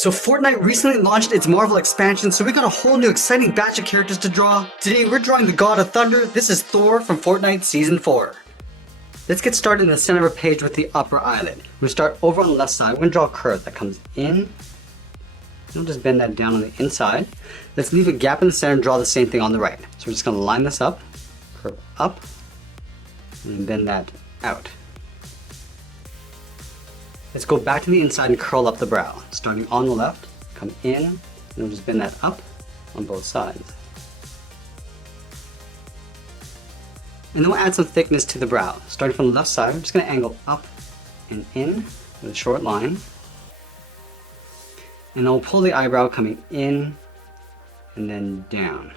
So Fortnite recently launched its Marvel expansion, so we got a whole new exciting batch of characters to draw. Today we're drawing the God of Thunder. This is Thor from Fortnite Season 4. Let's get started in the center of our page with the upper eyelid. We're going to start over on the left side. We're going to draw a curve that comes in. We'll just bend that down on the inside. Let's leave a gap in the center and draw the same thing on the right. So we're just going to line this up, curve up, and bend that out. Let's go back to the inside and curl up the brow. Starting on the left, come in, and we'll just bend that up on both sides. And then we'll add some thickness to the brow. Starting from the left side, we're just going to angle up and in with a short line. And then we'll pull the eyebrow coming in and then down.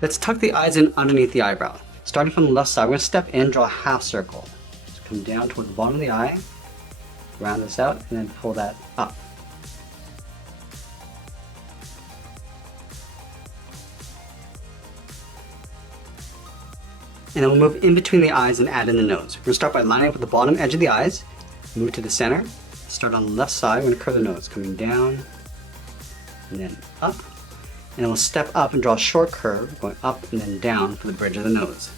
Let's tuck the eyes in underneath the eyebrow. Starting from the left side, we're going to step in, draw a half circle. Just come down toward the bottom of the eye, round this out, and then pull that up. And then we'll move in between the eyes and add in the nose. We're going to start by lining up with the bottom edge of the eyes, move to the center, start on the left side, we're going to curve the nose, coming down, and then up. And then we'll step up and draw a short curve, going up and then down for the bridge of the nose.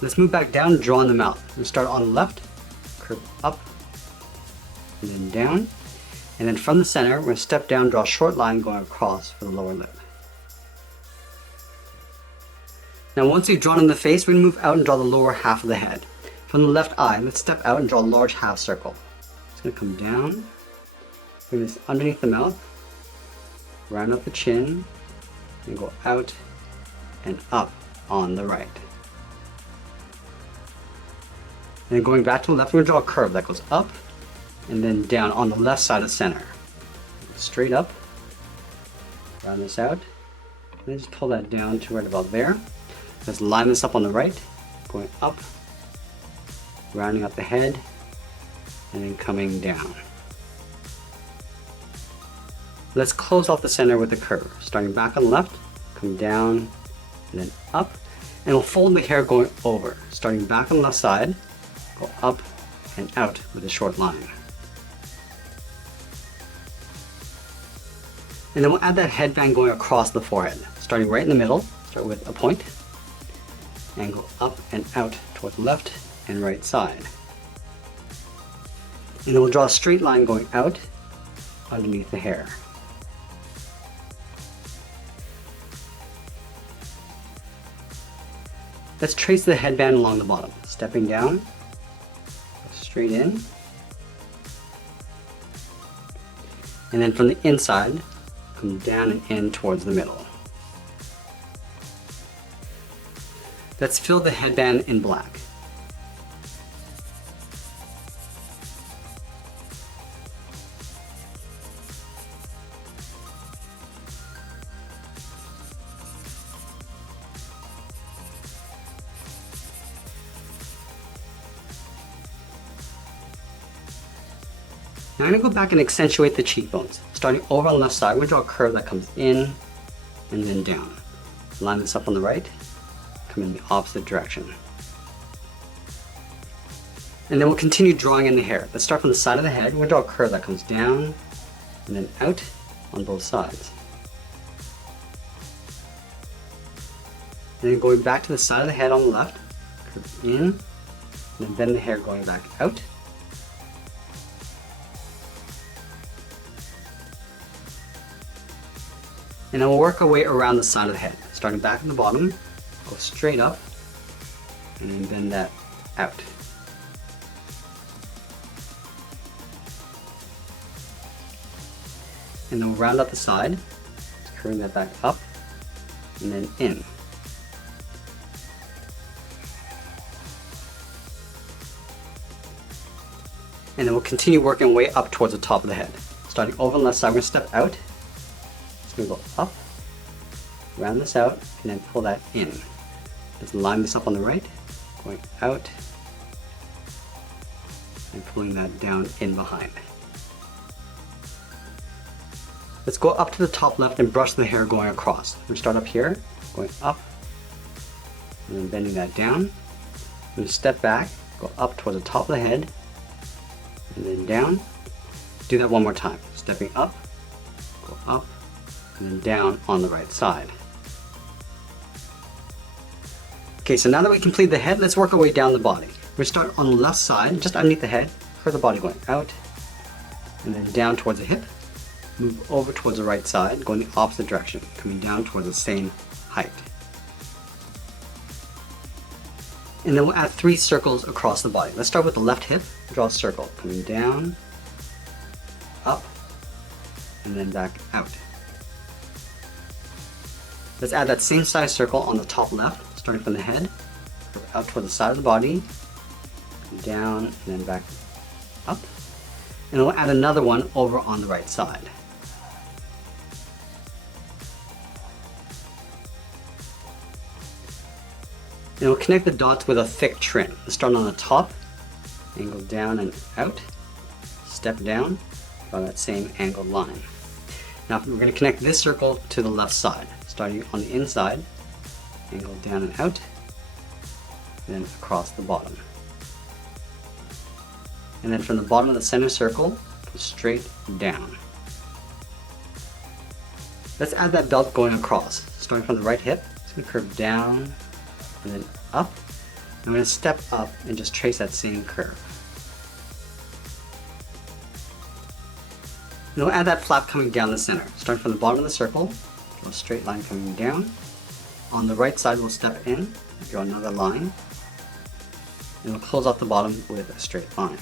Let's move back down and draw on the mouth. We'll start on the left, curve up, and then down. And then from the center, we're going to step down, draw a short line going across for the lower lip. Now once we've drawn in the face, we're going to move out and draw the lower half of the head. From the left eye, let's step out and draw a large half circle. It's going to come down, bring this underneath the mouth, round up the chin, and go out and up on the right. And then going back to the left, we're going to draw a curve that goes up and then down on the left side of the center. Straight up, round this out, and then just pull that down to right about there. Let's line this up on the right, going up, rounding up the head, and then coming down. Let's close off the center with a curve. Starting back on the left, come down, and then up. And we'll fold the hair going over. Starting back on the left side, go up and out with a short line. And then we'll add that headband going across the forehead. Starting right in the middle, start with a point, and go up and out toward the left and right side. And then we'll draw a straight line going out underneath the hair. Let's trace the headband along the bottom, stepping down, straight in, and then from the inside, come down and in towards the middle. Let's fill the headband in black. Now I'm going to go back and accentuate the cheekbones. Starting over on the left side, we're going to draw a curve that comes in and then down. Line this up on the right, come in the opposite direction. And then we'll continue drawing in the hair. Let's start from the side of the head. We're going to draw a curve that comes down and then out on both sides. And then going back to the side of the head on the left, curve in, and then bend the hair going back out. And then we'll work our way around the side of the head. Starting back at the bottom, go straight up, and then bend that out. And then we'll round out the side, curving that back up, and then in. And then we'll continue working our way up towards the top of the head. Starting over on the left side, we're going to step out. It's going to go up, round this out, and then pull that in. Let's line this up on the right, going out, and pulling that down in behind. Let's go up to the top left and brush the hair going across. We start up here, going up, and then bending that down, I'm going to step back, go up towards the top of the head, and then down. Do that one more time. Stepping up, go up, and then down on the right side. Okay, so now that we completed the head, let's work our way down the body. We're going to start on the left side, just underneath the head, curve the body going out, and then down towards the hip. Move over towards the right side, going the opposite direction, coming down towards the same height. And then we'll add 3 circles across the body. Let's start with the left hip, draw a circle, coming down, up, and then back out. Let's add that same size circle on the top left, starting from the head, curve out toward the side of the body, down, and then back up. And we'll add another one over on the right side. And we'll connect the dots with a thick trim. Let's start on the top, angle down and out, step down, draw that same angled line. Now we're going to connect this circle to the left side, starting on the inside, angle down and out, then across the bottom. And then from the bottom of the center circle, go straight down. Let's add that belt going across, starting from the right hip. It's going to curve down, and then up. I'm going to step up and just trace that same curve. And we'll add that flap coming down the center. Starting from the bottom of the circle, draw a straight line coming down. On the right side, we'll step in, draw another line, and we'll close off the bottom with a straight line.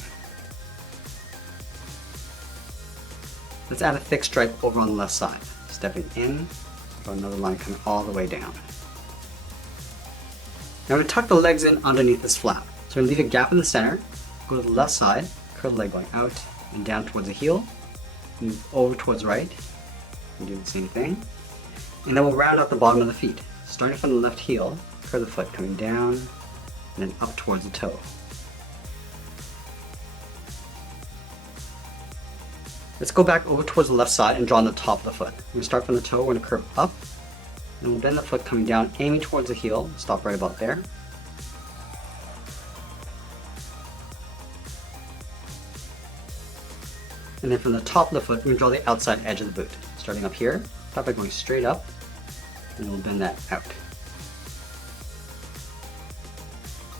Let's add a thick stripe over on the left side. Stepping in, draw another line coming all the way down. Now we're going to tuck the legs in underneath this flap. So we're going to leave a gap in the center, go to the left side, curl the leg going out and down towards the heel, move over towards right, and do the same thing. And then we'll round out the bottom of the feet. Starting from the left heel, curve the foot coming down, and then up towards the toe. Let's go back over towards the left side and draw on the top of the foot. We're going to start from the toe, we're going to curve up, and we'll bend the foot coming down, aiming towards the heel, stop right about there. And then from the top of the foot, we're going to draw the outside edge of the boot. Starting up here, start by going straight up, and then we'll bend that out.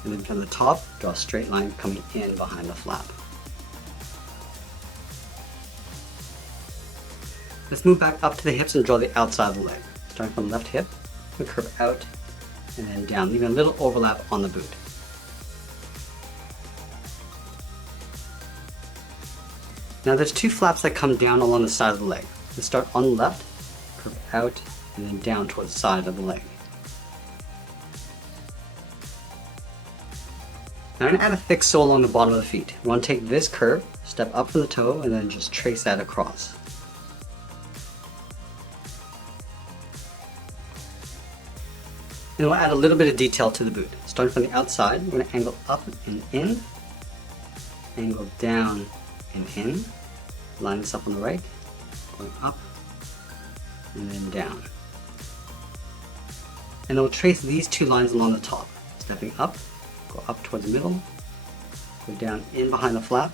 And then from the top, draw a straight line coming in behind the flap. Let's move back up to the hips and draw the outside of the leg. Starting from the left hip, we curve out and then down, leaving a little overlap on the boot. Now there's 2 flaps that come down along the side of the leg. Let's start on the left, curve out and then down towards the side of the leg. Now I'm going to add a thick sole along the bottom of the feet. We want to take this curve, step up from the toe, and then just trace that across. And we'll add a little bit of detail to the boot. Starting from the outside, we're going to angle up and in, angle down and in, line this up on the right, going up and then down. And then we'll trace these 2 lines along the top. Stepping up, go up towards the middle, go down in behind the flap,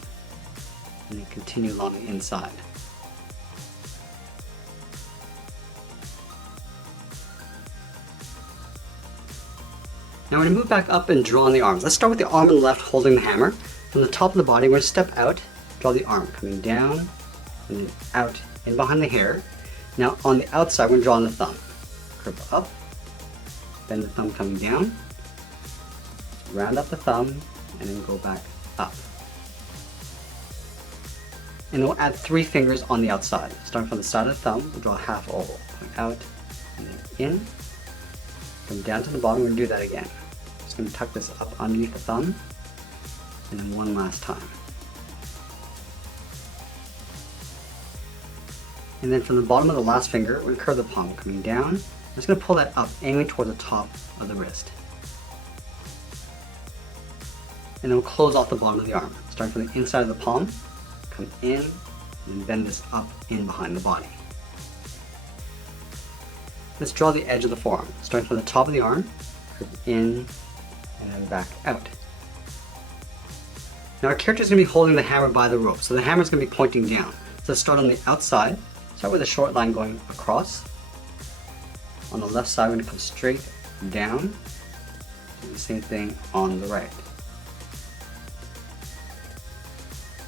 and then continue along the inside. Now we're going to move back up and draw on the arms. Let's start with the arm on the left holding the hammer. From the top of the body, we're going to step out, draw the arm coming down, and then out in behind the hair. Now on the outside, we're going to draw on the thumb. Curve up, bend the thumb coming down, round up the thumb, and then go back up. And we'll add 3 fingers on the outside. Starting from the side of the thumb, we'll draw a half oval, going out, and then in, come down to the bottom, we're going to do that again. Just going to tuck this up underneath the thumb, and then one last time. And then from the bottom of the last finger, we're going to curve the palm coming down. I'm just going to pull that up, aiming toward the top of the wrist. And then we'll close off the bottom of the arm. Starting from the inside of the palm, come in, and bend this up in behind the body. Let's draw the edge of the forearm. Starting from the top of the arm, curve in, and then back out. Now our character is going to be holding the hammer by the rope, so the hammer is going to be pointing down. So let's start on the outside. Start with a short line going across. On the left side, we're going to come straight down. Do the same thing on the right.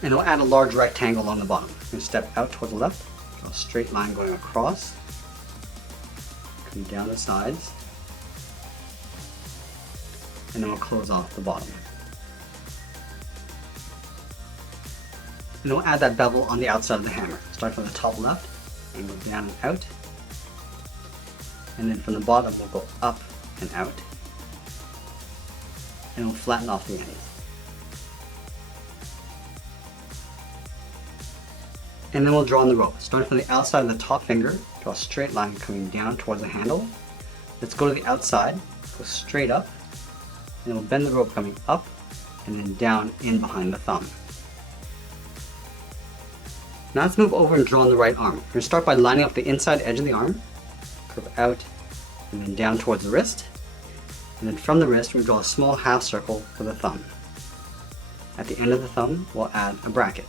And we'll add a large rectangle along the bottom. We're going to step out toward the left, draw a straight line going across, come down the sides, and then we'll close off the bottom. And then we'll add that bevel on the outside of the hammer. Start from the top left, and go down and out. And then from the bottom, we'll go up and out. And we'll flatten off the ends. And then we'll draw on the rope. Starting from the outside of the top finger, draw a straight line coming down towards the handle. Let's go to the outside, go straight up, and then we'll bend the rope coming up and then down in behind the thumb. Now let's move over and draw on the right arm. We're going to start by lining up the inside edge of the arm, curve out, and then down towards the wrist. And then from the wrist, we draw a small half circle for the thumb. At the end of the thumb, we'll add a bracket.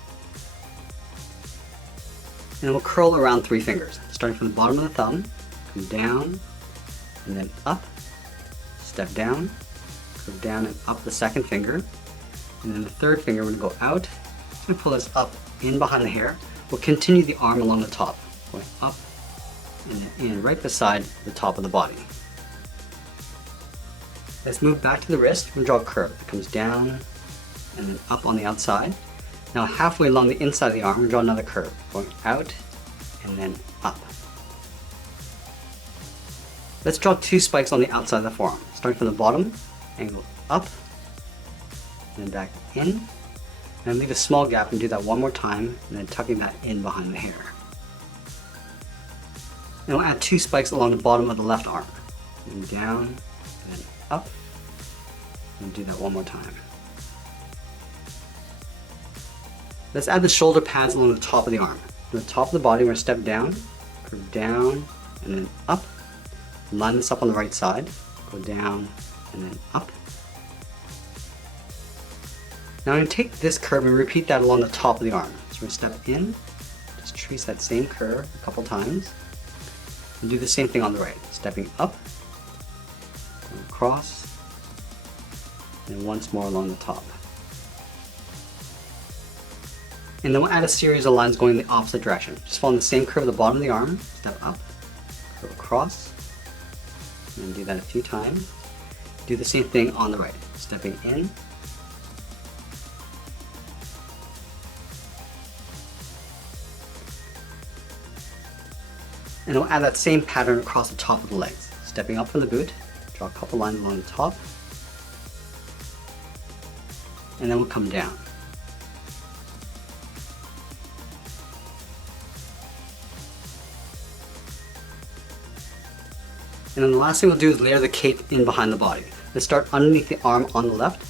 And we'll curl around 3 fingers, starting from the bottom of the thumb, come down, and then up, step down, curve down and up the second finger, and then the third finger we're going to go out, and pull this up in behind the hair. We'll continue the arm along the top, going up and then in right beside the top of the body. Let's move back to the wrist and draw a curve. It comes down and then up on the outside. Now halfway along the inside of the arm, we draw another curve, going out and then up. Let's draw 2 spikes on the outside of the forearm, starting from the bottom, angle up, and then back in, and leave a small gap and do that one more time, and then tucking that in behind the hair. And we'll add 2 spikes along the bottom of the left arm, and down, and then up, and do that one more time. Let's add the shoulder pads along the top of the arm. From the top of the body, we're going to step down, curve down, and then up. Line this up on the right side, go down, and then up. Now I'm going to take this curve and repeat that along the top of the arm. So we're going to step in, just trace that same curve a couple times, and do the same thing on the right. Stepping up, going across, and once more along the top. And then we'll add a series of lines going in the opposite direction. Just following the same curve at the bottom of the arm, step up, curve across, and then do that a few times. Do the same thing on the right, stepping in, and we'll add that same pattern across the top of the legs. Stepping up from the boot, draw a couple lines along the top, and then we'll come down. And then the last thing we'll do is layer the cape in behind the body. Let's start underneath the arm on the left,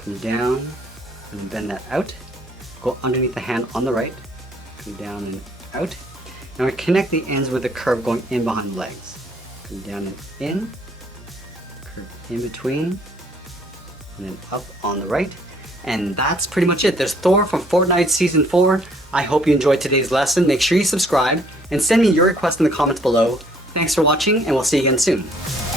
come down, and then bend that out. Go underneath the hand on the right, come down and out. Now we connect the ends with the curve going in behind the legs. Come down and in, curve in between, and then up on the right. And that's pretty much it. There's Thor from Fortnite Season 4. I hope you enjoyed today's lesson. Make sure you subscribe and send me your request in the comments below. Thanks for watching, and we'll see you again soon.